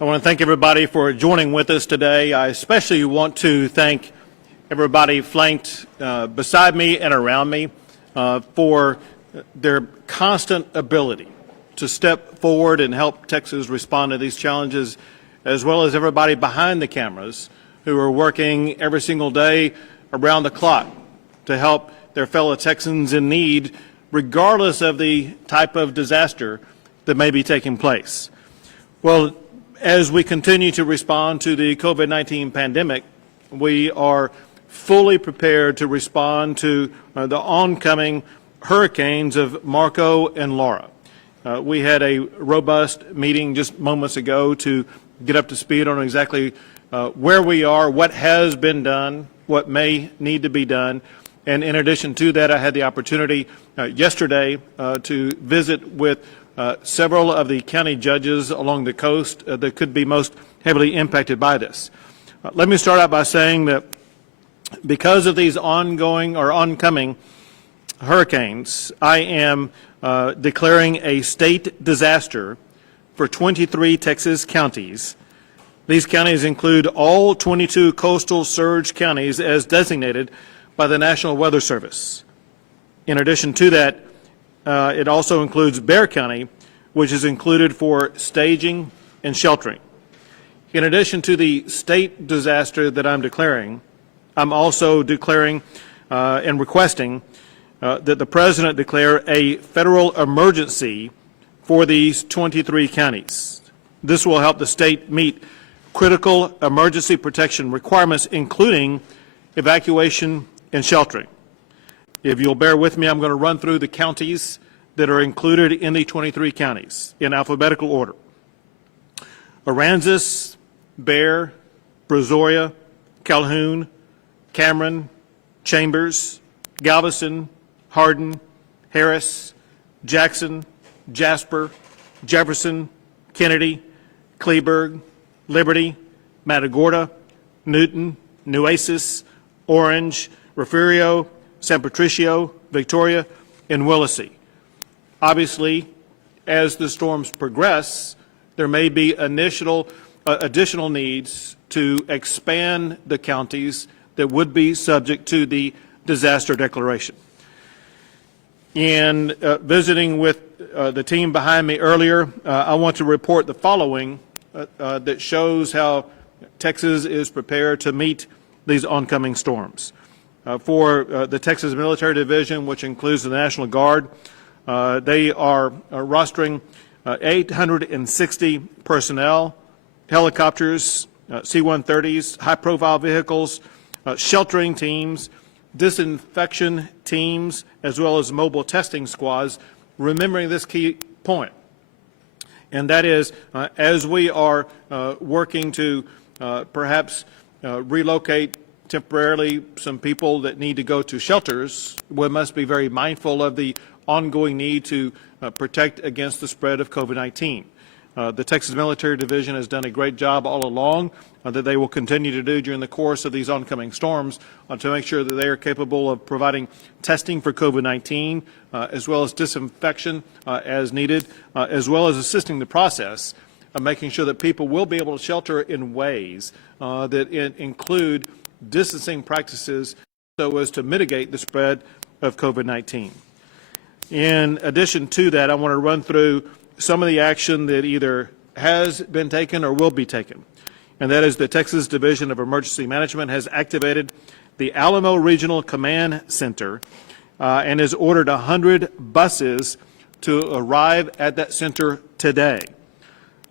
I want to thank everybody for joining with us today. I especially want to thank everybody flanked beside me and around me for their constant ability to step forward and help Texas respond to these challenges, as well as everybody behind the cameras who are working every single day around the clock to help their fellow Texans in need, regardless of the type of disaster that may be taking place. Well, as we continue to respond to the COVID-19 pandemic, we are fully prepared to respond to the oncoming hurricanes of Marco and Laura. We had a robust meeting just moments ago to get up to speed on exactly where we are, what has been done, what may need to be done. And in addition to that, I had the opportunity yesterday to visit with several of the county judges along the coast that could be most heavily impacted by this. Let me start out by saying that because of these ongoing or oncoming hurricanes, I am declaring a state disaster for 23 Texas counties. These counties include all 22 coastal surge counties as designated by the National Weather Service. In addition to that, it also includes Bexar County, which is included for staging and sheltering. In addition to the state disaster that I'm declaring, I'm also declaring and requesting that the President declare a federal emergency for these 23 counties. This will help the state meet critical emergency protection requirements, including evacuation and sheltering. If you'll bear with me, I'm going to run through the counties that are included in the 23 counties in alphabetical order: Aransas, Bexar, Brazoria, Calhoun, Cameron, Chambers, Galveston, Hardin, Harris, Jackson, Jasper, Jefferson, Kennedy, Kleberg, Liberty, Matagorda, Newton, Nueces, Orange, Refugio, San Patricio, Victoria, and Willacy. Obviously, as the storms progress, there may be additional needs to expand the counties that would be subject to the disaster declaration. In visiting with the team behind me earlier, I want to report the following that shows how Texas is prepared to meet these oncoming storms. For the Texas Military Division, which includes the National Guard, they are rostering 860 personnel, helicopters, C-130s, high-profile vehicles, sheltering teams, disinfection teams, as well as mobile testing squads, remembering this key point. And that is, as we are working to perhaps relocate temporarily some people that need to go to shelters, we must be very mindful of the ongoing need to protect against the spread of COVID-19. The Texas Military Division has done a great job all along that they will continue to do during the course of these oncoming storms to make sure that they are capable of providing testing for COVID-19 as well as disinfection as needed, as well as assisting the process of making sure that people will be able to shelter in ways that include distancing practices so as to mitigate the spread of COVID-19. In addition to that, I want to run through some of the action that either has been taken or will be taken. And that is the Texas Division of Emergency Management has activated the Alamo Regional Command Center and has ordered 100 buses to arrive at that center today.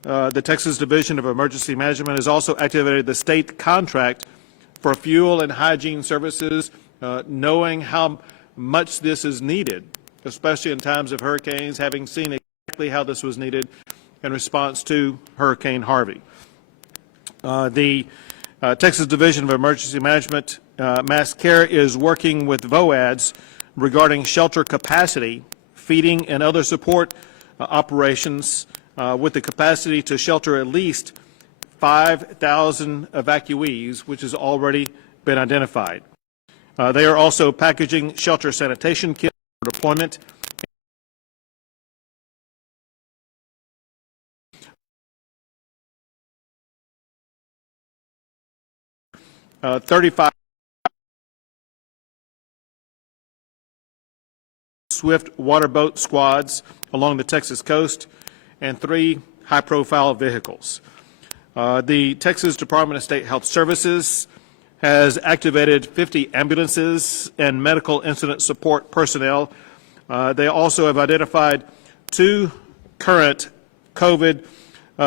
The Texas Division of Emergency Management has also activated the state contract for fuel and hygiene services, knowing how much this is needed, especially in times of hurricanes, having seen exactly how this was needed in response to Hurricane Harvey. The Texas Division of Emergency Management, Mass Care, is working with VOADS regarding shelter capacity, feeding, and other support operations with the capacity to shelter at least 5,000 evacuees, which has already been identified. They are also packaging shelter sanitation kits for deployment 35 swift water boat squads along the Texas coast, and 3 high-profile vehicles. The Texas Department of State Health Services has activated 50 ambulances and medical incident support personnel. They also have identified 2 current COVID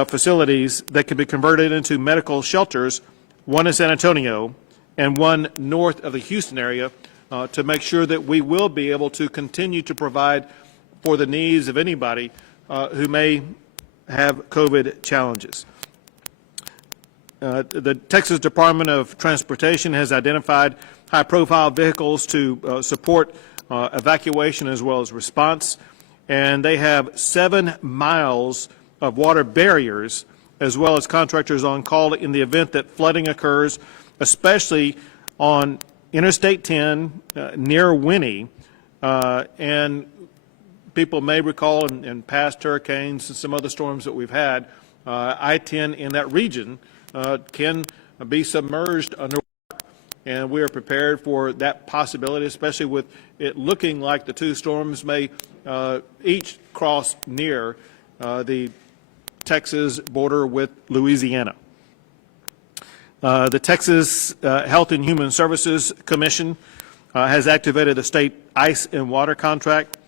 facilities that can be converted into medical shelters, one in San Antonio and one north of the Houston area, to make sure that we will be able to continue to provide for the needs of anybody who may have COVID challenges. The Texas Department of Transportation has identified high-profile vehicles to support evacuation as well as response, and they have 7 miles of water barriers as well as contractors on call in the event that flooding occurs, especially on Interstate 10 near Winnie, and people may recall in past hurricanes and some other storms that we've had, I-10 in that region can be submerged underwater, and we are prepared for that possibility, especially with it looking like the 2 storms may each cross near the Texas border with Louisiana. The Texas Health and Human Services Commission has activated the state ice and water contract.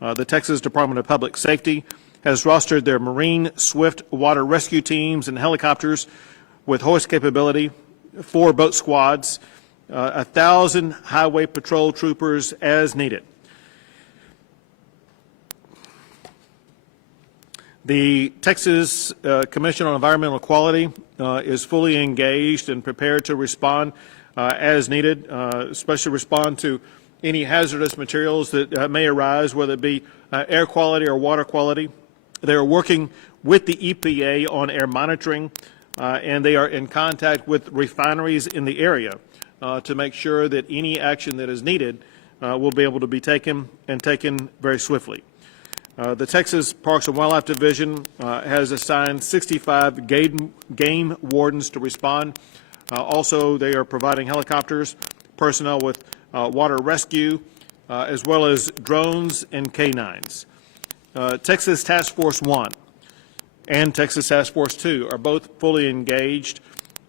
The Texas Department of Public Safety has rostered their Marine Swift Water Rescue Teams and helicopters with hoist capability, 4 boat squads, 1,000 highway patrol troopers as needed. The Texas Commission on Environmental Quality is fully engaged and prepared to respond as needed, especially respond to any hazardous materials that may arise, whether it be air quality or water quality. They are working with the EPA on air monitoring, and they are in contact with refineries in the area to make sure that any action that is needed will be able to be taken and taken very swiftly. The Texas Parks and Wildlife Division has assigned 65 game wardens to respond. Also, they are providing helicopters, personnel with water rescue, as well as drones and canines. Texas Task Force 1 and Texas Task Force 2 are both fully engaged.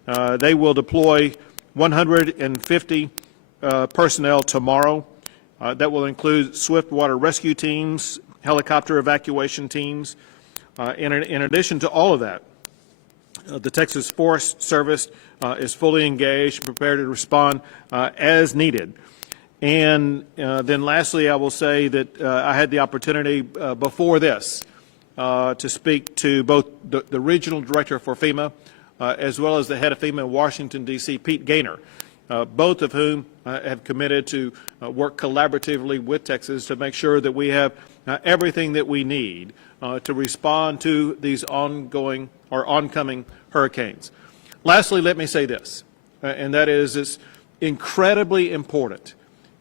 They will deploy 150 personnel tomorrow. That will include swift water rescue teams, helicopter evacuation teams. In addition to all of that, the Texas Forest Service is fully engaged, prepared to respond as needed. And then lastly, I will say that I had the opportunity before this to speak to both the regional director for FEMA as well as the head of FEMA in Washington, D.C., Pete Gaynor, both of whom have committed to work collaboratively with Texas to make sure that we have everything that we need to respond to these ongoing or oncoming hurricanes. Lastly, let me say this, and that is it's incredibly important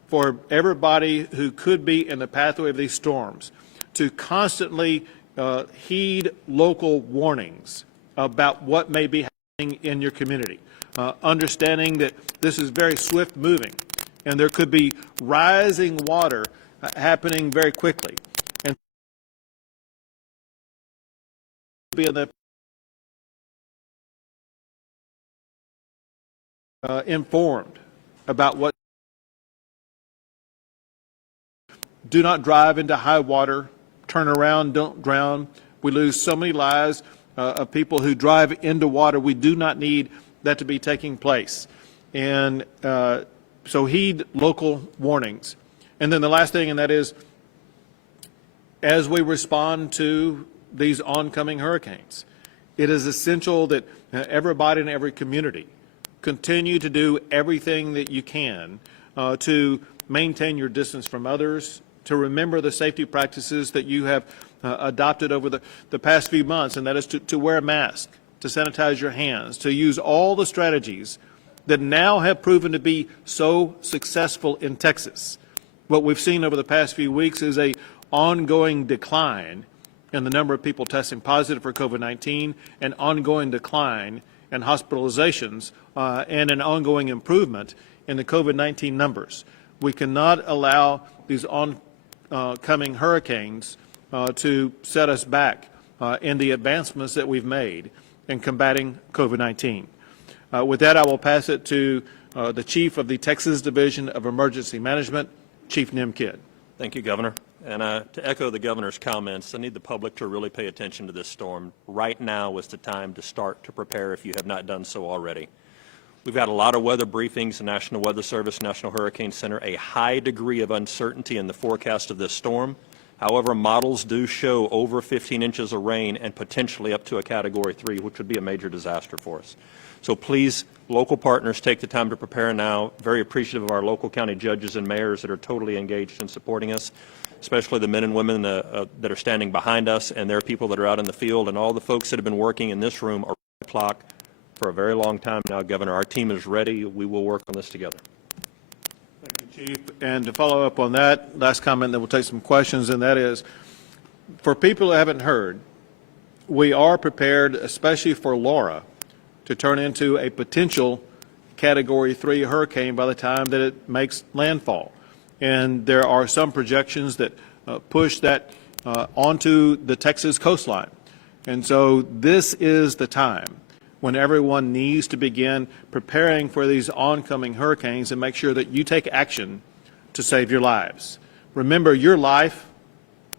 for everybody who could be in the pathway of these storms to constantly heed local warnings about what may be happening in your community, understanding that this is very swift moving and there could be rising water happening very quickly. And be in the informed about what. Do not drive into high water. Turn around. Don't drown. We lose so many lives of people who drive into water. We do not need that to be taking place. And so heed local warnings. And then the last thing, and that is, as we respond to these oncoming hurricanes, it is essential that everybody in every community continue to do everything that you can to maintain your distance from others, to remember the safety practices that you have adopted over the past few months, and that is to wear a mask, to sanitize your hands, to use all the strategies that now have proven to be so successful in Texas. What we've seen over the past few weeks is an ongoing decline in the number of people testing positive for COVID-19, an ongoing decline and hospitalizations and an ongoing improvement in the COVID-19 numbers. We cannot allow these oncoming hurricanes to set us back in the advancements that we've made in combating COVID-19. With that, I will pass it to the Chief of the Texas Division of Emergency Management, Chief Nim Kidd. Thank you, Governor. And to echo the Governor's comments, I need the public to really pay attention to this storm. Right now is the time to start to prepare if you have not done so already. We've had a lot of weather briefings, the National Weather Service, National Hurricane Center, a high degree of uncertainty in the forecast of this storm. However, models do show over 15 inches of rain and potentially up to a Category 3, which would be a major disaster for us. So please, local partners, take the time to prepare now. Very appreciative of our local county judges and mayors that are totally engaged in supporting us, especially the men and women that are standing behind us, and their people that are out in the field, and all the folks that have been working in this room around the clock for a very long time now, Governor. Our team is ready. We will work on this together. Thank you, Chief. And to follow up on that, last comment, then we'll take some questions, and that is, for people who haven't heard, we are prepared, especially for Laura, to turn into a potential Category 3 hurricane by the time that it makes landfall. And there are some projections that push that onto the Texas coastline. And so this is the time when everyone needs to begin preparing for these oncoming hurricanes and make sure that you take action to save your lives. Remember, your life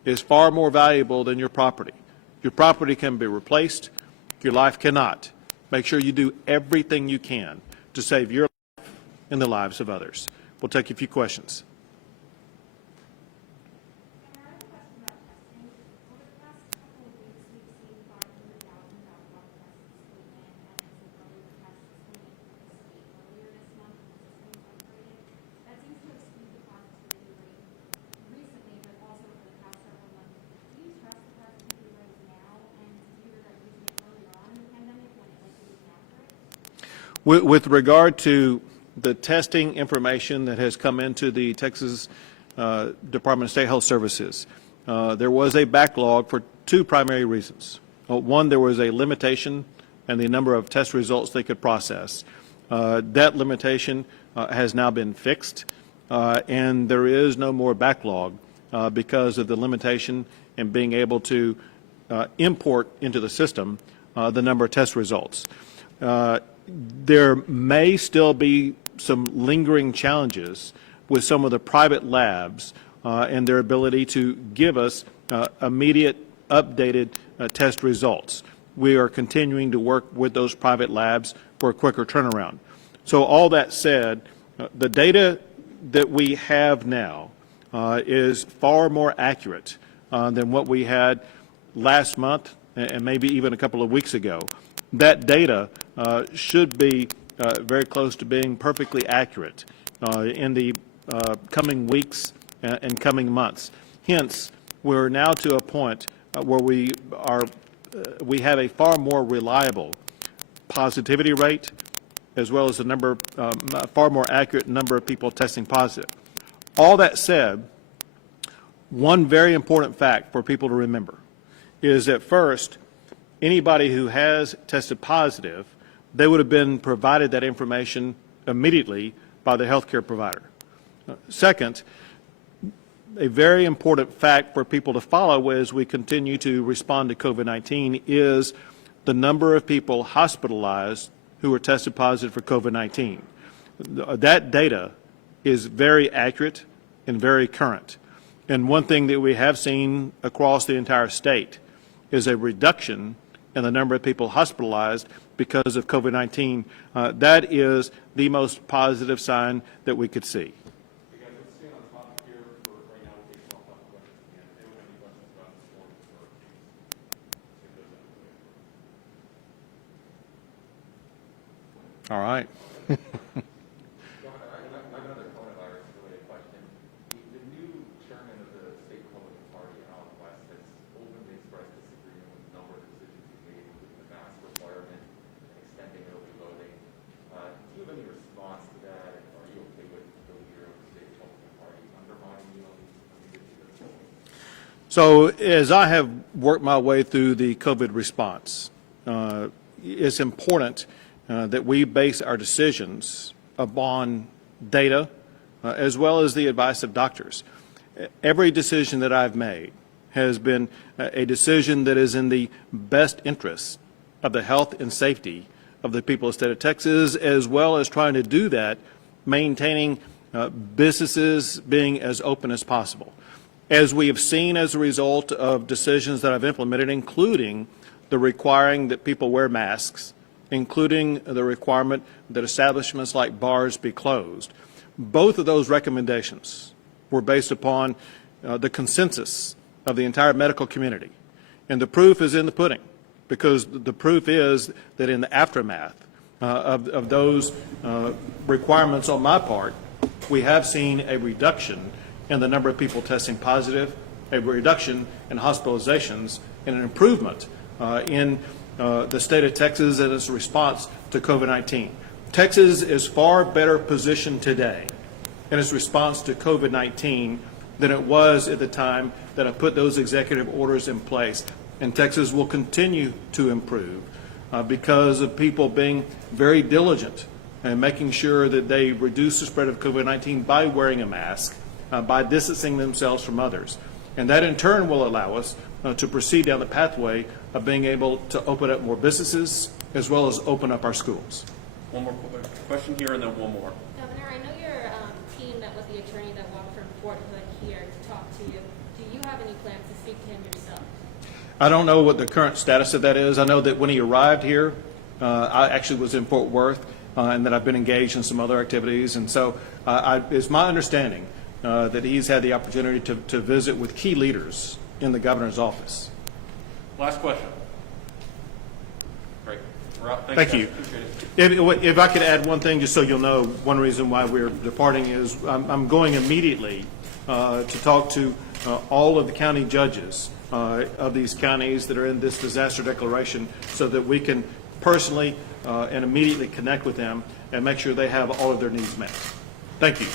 is far more valuable than your property. Your property can be replaced, your life cannot. Make sure you do everything you can to save your life and the lives of others. We'll take a few questions. With regard to the testing information that has come into the Texas Department of State Health Services, there was a backlog for two primary reasons. One, there was a limitation in the number of test results they could process. That limitation has now been fixed, and there is no more backlog because of the limitation in being able to import into the system the number of test results. There may still be some lingering challenges with some of the private labs and their ability to give us immediate, updated test results. We are continuing to work with those private labs for a quicker turnaround. So all that said, the data that we have now is far more accurate than what we had last month and maybe even a couple of weeks ago. That data should be very close to being perfectly accurate in the coming weeks and coming months. Hence, we're now to a point where we have a far more reliable positivity rate, as well as a far more accurate number of people testing positive. All that said, one very important fact for people to remember is that first, anybody who has tested positive, they would have been provided that information immediately by the healthcare provider. Second, a very important fact for people to follow as we continue to respond to COVID-19 is the number of people hospitalized who were tested positive for COVID-19. That data is very accurate and very current. And one thing that we have seen across the entire state is a reduction in the number of people hospitalized because of COVID-19. That is the most positive sign that we could see. All right. So as I have worked my way through the COVID response, it's important that we base our decisions upon data as well as the advice of doctors. Every decision that I've made has been a decision that is in the best interest of the health and safety of the people of the state of Texas, as well as trying to do that, maintaining businesses being as open as possible. As we have seen as a result of decisions that I've implemented, including the requiring that people wear masks, including the requirement that establishments like bars be closed, both of those recommendations were based upon the consensus of the entire medical community. And the proof is in the pudding, because the proof is that in the aftermath of those requirements on my part, we have seen a reduction in the number of people testing positive, a reduction in hospitalizations, and an improvement in the state of Texas and its response to COVID-19. Texas is far better positioned today in its response to COVID-19 than it was at the time that I put those executive orders in place. And Texas will continue to improve because of people being very diligent and making sure that they reduce the spread of COVID-19 by wearing a mask, by distancing themselves from others. And that in turn will allow us to proceed down the pathway of being able to open up more businesses as well as open up our schools. One more question here and then one more. Governor, I know your team met with the attorney that walked from Fort Hood here to talk to you. Do you have any plans to speak to him yourself? I don't know what the current status of that is. I know that when he arrived here, I actually was in Fort Worth and that I've been engaged in some other activities. And so it's my understanding that he's had the opportunity to visit with key leaders in the governor's office. Last question. Great. We're out. Thank you. If I could add one thing, just so you'll know, one reason why we're departing is I'm going immediately to talk to all of the county judges of these counties that are in this disaster declaration so that we can personally and immediately connect with them and make sure they have all of their needs met. Thank you.